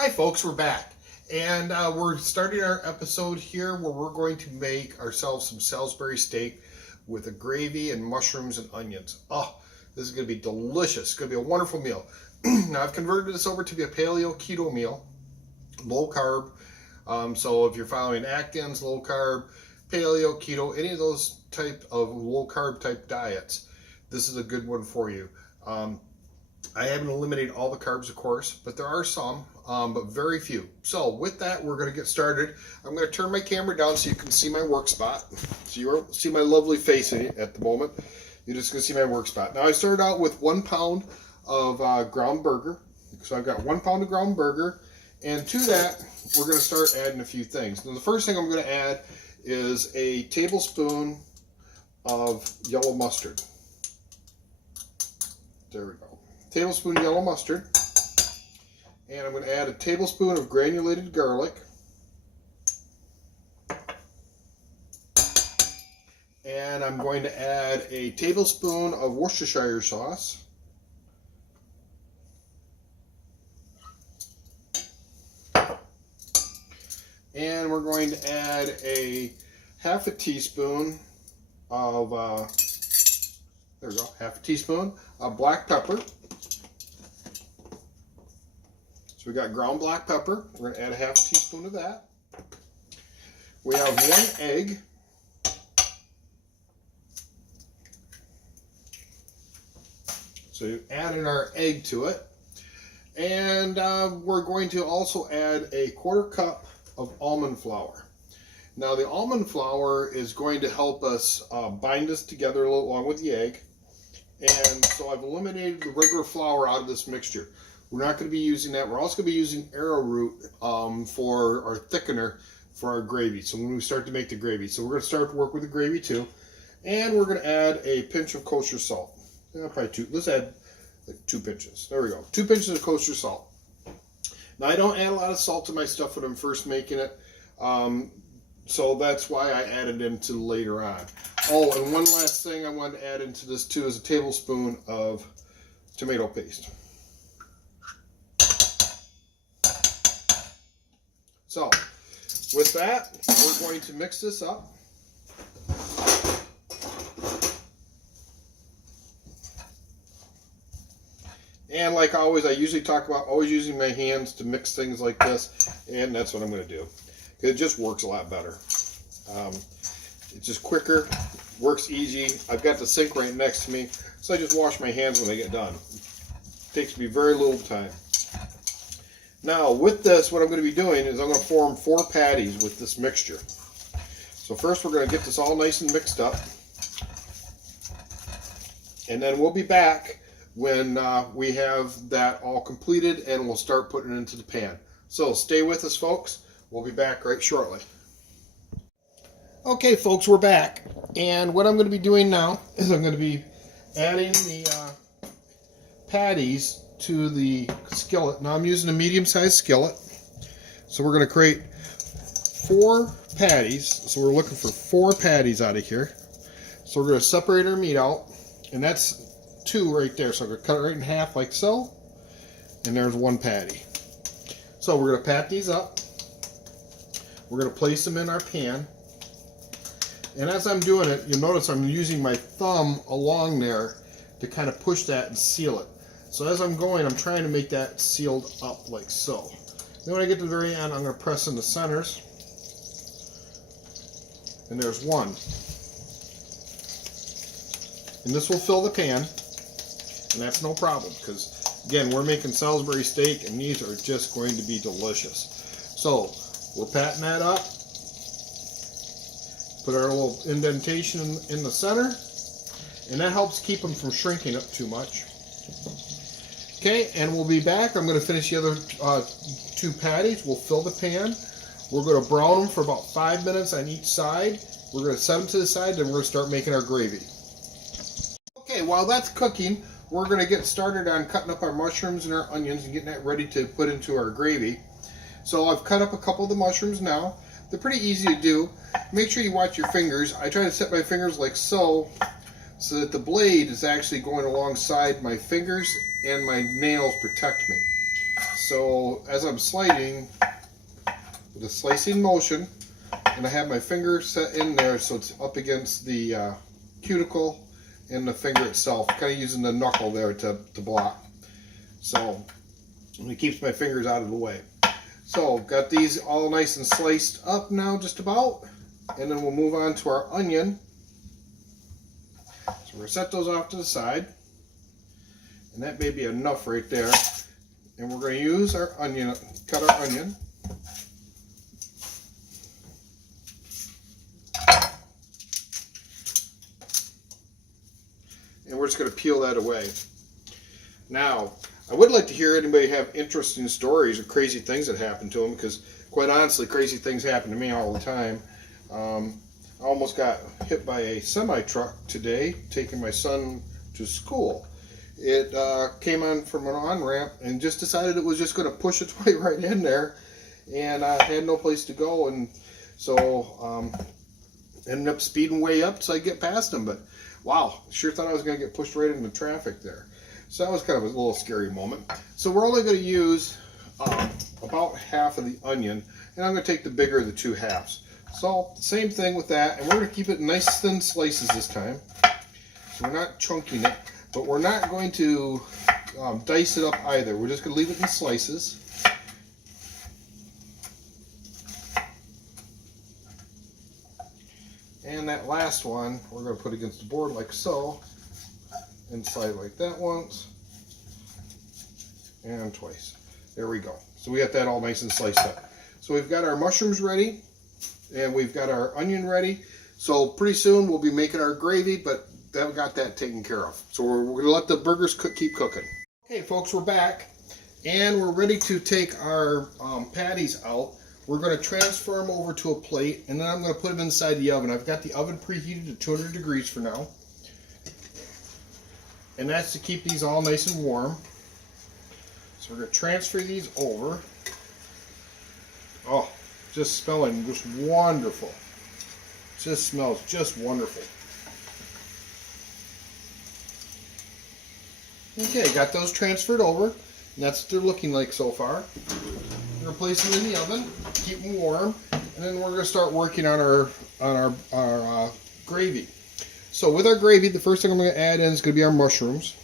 Hi folks, we're back. And we're starting our episode here where we're going to make ourselves some Salisbury steak with a gravy and mushrooms and onions. Oh, this is going to be delicious. It's going to be a wonderful meal. Now I've converted this over to be a paleo keto meal, low carb. So if you're following Atkins, low carb, paleo, keto, any of those type of low carb type diets, this is a good one for you. I haven't eliminated all the carbs, of course, but there are some, but very few. So with that, we're going to get started. I'm going to turn my camera down so you can see my work spot. So you won't see my lovely face in it at the moment. You're just going to see my work spot. Now I started out with 1 pound of ground burger. So I've got 1 pound of ground burger. And to that, we're going to start adding a few things. Now the first thing I'm going to add is a tablespoon of yellow mustard. There we go. Tablespoon yellow mustard, and I'm going to add a tablespoon of granulated garlic, and I'm going to add a tablespoon of Worcestershire sauce, and we're going to add a half a teaspoon of there we go, half a teaspoon of black pepper. So we got ground black pepper. We're going to add a half a teaspoon of that. We have 1 egg. So you add in our egg to it. And we're going to also add a 1/4 cup of almond flour. Now the almond flour is going to help us bind this together a little along with the egg. And so I've eliminated the regular flour out of this mixture. We're not going to be using that. We're also going to be using arrowroot for our thickener for our gravy. So when we start to make the gravy. So we're going to start to work with the gravy too. And we're going to add a pinch of kosher salt. Probably 2. Let's add like 2 pinches. There we go. 2 pinches of kosher salt. Now I don't add a lot of salt to my stuff when I'm first making it. So that's why I added into later on. Oh, and one last thing I want to add into this too is a tablespoon of tomato paste. So, with that, we're going to mix this up. And like always, I usually talk about always using my hands to mix things like this, and that's what I'm going to do. It just works a lot better. It's just quicker, works easy. I've got the sink right next to me, so I just wash my hands when I get done. It takes me very little time. Now with this, what I'm going to be doing is I'm going to form 4 patties with this mixture. So first we're going to get this all nice and mixed up. And then we'll be back when we have that all completed and we'll start putting it into the pan. So stay with us folks. We'll be back right shortly. Okay folks, we're back. And what I'm going to be doing now is I'm going to be adding the patties to the skillet. Now I'm using a medium-sized skillet. So we're going to create 4 patties. So we're looking for 4 patties out of here. So we're going to separate our meat out. And that's 2 right there. So I'm going to cut it right in half like so. And there's 1 patty. So we're going to pat these up. We're going to place them in our pan. And as I'm doing it, you'll notice I'm using my thumb along there to kind of push that and seal it. So as I'm going, I'm trying to make that sealed up like so. Then when I get to the very end, I'm going to press in the centers. And there's 1. And this will fill the pan. And that's no problem because, again, we're making Salisbury steak and these are just going to be delicious. So we're patting that up. Put our little indentation in the center. And that helps keep them from shrinking up too much. Okay, and we'll be back. I'm going to finish the other 2 patties. We'll fill the pan. We're going to brown them for about 5 minutes on each side. We're going to set them to the side, then we're going to start making our gravy. Okay, while that's cooking, we're going to get started on cutting up our mushrooms and our onions and getting that ready to put into our gravy. So I've cut up a couple of the mushrooms now. They're pretty easy to do. Make sure you watch your fingers. I try to set my fingers like so that the blade is actually going alongside my fingers and my nails protect me. So as I'm sliding with a slicing motion, and I have my finger set in there so it's up against the cuticle and the finger itself, kind of using the knuckle there to block. So it keeps my fingers out of the way. So got these all nice and sliced up now, just about, and then we'll move on to our onion. So we're gonna set those off to the side, and that may be enough right there. And we're going to use our onion, cut our onion. And we're just going to peel that away. Now, I would like to hear anybody have interesting stories or crazy things that happen to them, because quite honestly, crazy things happen to me all the time. I almost got hit by a semi-truck today, taking my son to school. It came on from an on-ramp and just decided it was just going to push its way right in there, and I had no place to go, and so ended up speeding way up so I get past him. But wow, sure thought I was going to get pushed right into traffic there. So that was kind of a little scary moment. So we're only going to use about half of the onion, and I'm going to take the bigger of the two halves. So same thing with that, and we're going to keep it nice thin slices this time. So we're not chunking it. But we're not going to dice it up either. We're just going to leave it in slices. And that last one, we're going to put against the board like so. And slide like that once. And twice. There we go. So we got that all nice and sliced up. So we've got our mushrooms ready. And we've got our onion ready. So pretty soon we'll be making our gravy, but I've got that taken care of. So we're going to let the burgers keep cooking. Okay, folks, we're back, and we're ready to take our patties out. We're going to transfer them over to a plate, and then I'm going to put them inside the oven. I've got the oven preheated to 200 degrees for now, and that's to keep these all nice and warm. So we're going to transfer these over. Oh, just smelling just wonderful. Just smells just wonderful. Okay, got those transferred over, and that's what they're looking like so far. We're going to place them in the oven, keep them warm, and then we're going to start working on our gravy. So with our gravy, the first thing I'm going to add in is going to be our mushrooms.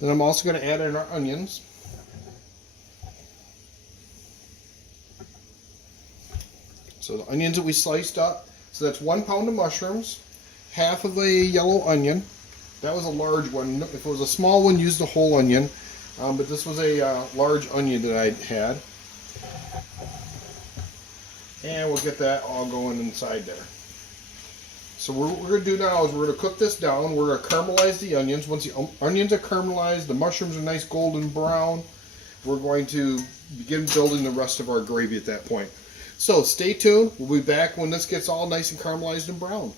Then I'm also going to add in our onions. So the onions that we sliced up, so that's 1 pound of mushrooms. Half of a yellow onion. That was a large one. If it was a small one, use the whole onion. But this was a large onion that I had. And we'll get that all going inside there. So what we're going to do now is we're going to cook this down. We're going to caramelize the onions. Once the onions are caramelized, the mushrooms are nice golden brown, we're going to begin building the rest of our gravy at that point. So stay tuned. We'll be back when this gets all nice and caramelized and brown.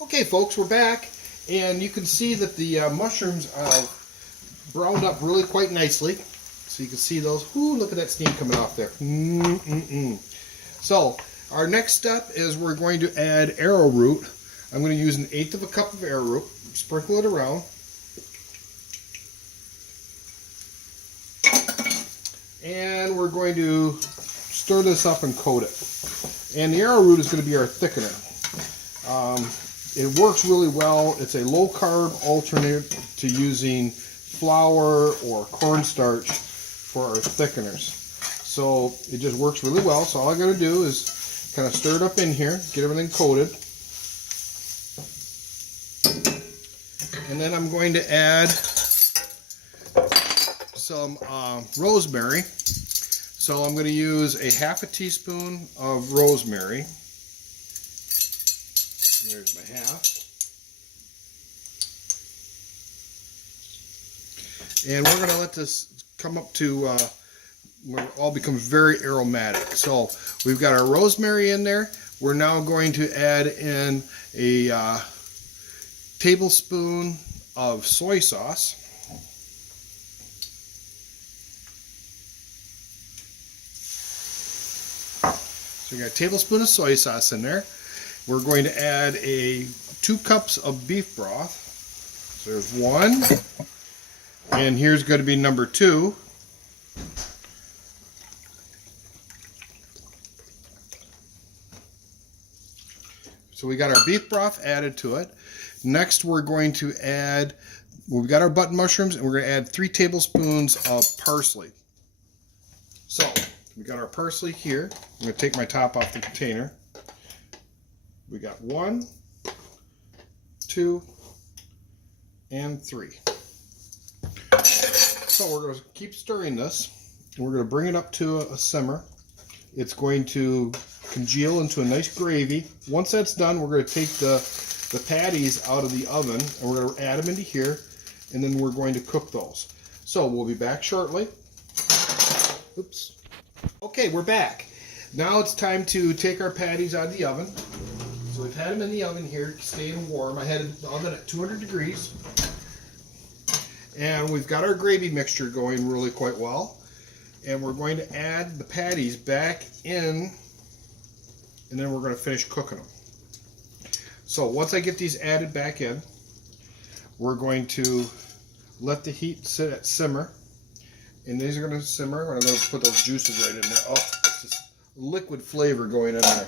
Okay, folks, we're back, and you can see that the mushrooms are browned up really quite nicely. So you can see those. Ooh, look at that steam coming off there. So our next step is we're going to add arrowroot. I'm going to use 1/8 of a cup of arrowroot. Sprinkle it around. And we're going to stir this up and coat it. And the arrowroot is going to be our thickener. It works really well. It's a low-carb alternate to using flour or cornstarch for our thickeners. So it just works really well. So all I got to do is kind of stir it up in here, get everything coated. And then I'm going to add some rosemary. So I'm going to use a 1/2 teaspoon of rosemary. There's my 1/2. And we're going to let this come up to where it all becomes very aromatic. So we've got our rosemary in there. We're now going to add in a tablespoon of soy sauce. So we got a tablespoon of soy sauce in there. We're going to add 2 cups of beef broth. So there's one. And here's going to be number 2. So we got our beef broth added to it. Next we're going to add, we've got our button mushrooms, and we're going to add 3 tablespoons of parsley. So we got our parsley here. I'm going to take my top off the container. We got 1, 2, and 3. So we're going to keep stirring this. We're going to bring it up to a simmer. It's going to congeal into a nice gravy. Once that's done, we're going to take the patties out of the oven, and we're going to add them into here, and then we're going to cook those. So we'll be back shortly. Oops. Okay, we're back. Now it's time to take our patties out of the oven. So we've had them in the oven here, staying warm. I had the oven at 200 degrees. And we've got our gravy mixture going really quite well. And we're going to add the patties back in, and then we're going to finish cooking them. So once I get these added back in, we're going to let the heat sit at simmer. And these are going to simmer. I'm going to put those juices right in there. Oh, it's just liquid flavor going in there.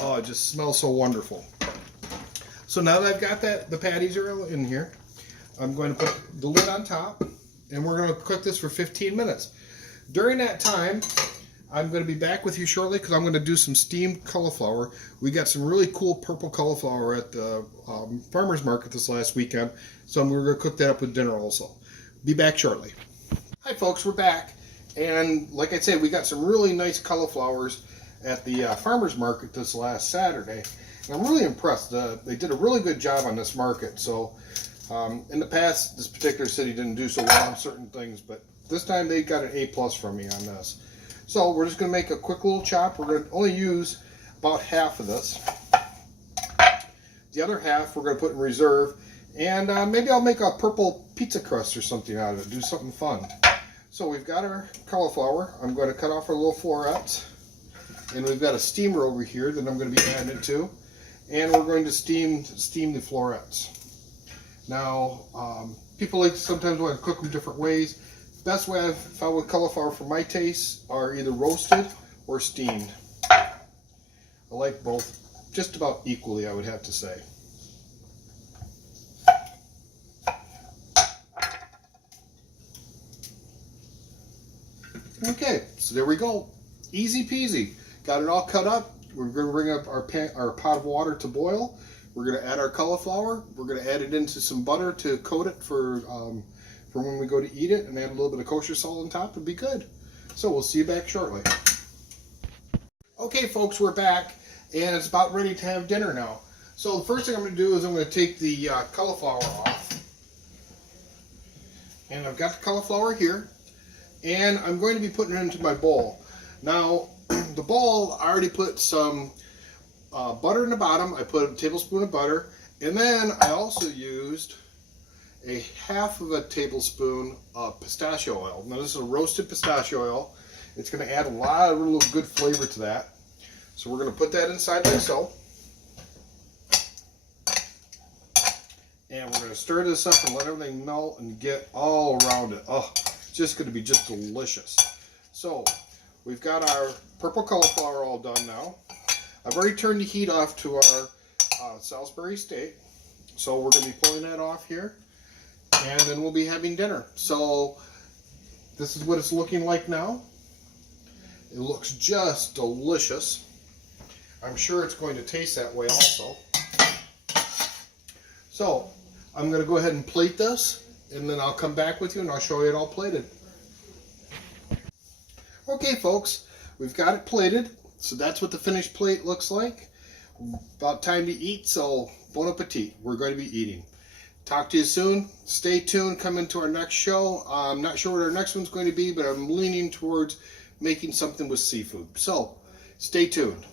Oh, it just smells so wonderful. So now that I've got the patties are in here, I'm going to put the lid on top, and we're going to cook this for 15 minutes. During that time, I'm going to be back with you shortly because I'm going to do some steamed cauliflower. We got some really cool purple cauliflower at the farmer's market this last weekend, so we're going to cook that up with dinner also. Be back shortly. Hi folks, we're back, and like I said, we got some really nice cauliflowers at the farmer's market this last Saturday, and I'm really impressed. They did a really good job on this market. So in the past, this particular city didn't do so well on certain things, but this time they got an A+ from me on this. So we're just going to make a quick little chop. We're going to only use about half of this. The other half we're going to put in reserve, and maybe I'll make a purple pizza crust or something out of it, do something fun. So we've got our cauliflower. I'm going to cut off our little florets, and we've got a steamer over here that I'm going to be adding it to, and we're going to steam the florets. Now, people like sometimes want to cook them different ways. Best way I've found with cauliflower for my taste are either roasted or steamed. I like both just about equally, I would have to say. Okay, so there we go. Easy peasy. Got it all cut up. We're going to bring up our pot of water to boil. We're going to add our cauliflower. We're going to add it into some butter to coat it for when we go to eat it, and add a little bit of kosher salt on top. It'd be good. So we'll see you back shortly. Okay, folks, we're back, and it's about ready to have dinner now. So the first thing I'm going to do is I'm going to take the cauliflower off, and I've got the cauliflower here, and I'm going to be putting it into my bowl. Now, the bowl, I already put some butter in the bottom. I put a tablespoon of butter, and then I also used a half of a tablespoon of pistachio oil. Now this is a roasted pistachio oil. It's going to add a lot of really good flavor to that. So we're going to put that inside like so. And we're going to stir this up and let everything melt and get all around it. Oh, it's just going to be just delicious. So we've got our purple cauliflower all done now. I've already turned the heat off to our Salisbury steak. So we're going to be pulling that off here. And then we'll be having dinner. So this is what it's looking like now. It looks just delicious. I'm sure it's going to taste that way also. So I'm going to go ahead and plate this, and then I'll come back with you and I'll show you it all plated. Okay folks, we've got it plated. So that's what the finished plate looks like. About time to eat, so bon appetit. We're going to be eating. Talk to you soon. Stay tuned. Come into our next show. I'm not sure what our next one's going to be, but I'm leaning towards making something with seafood. So, stay tuned.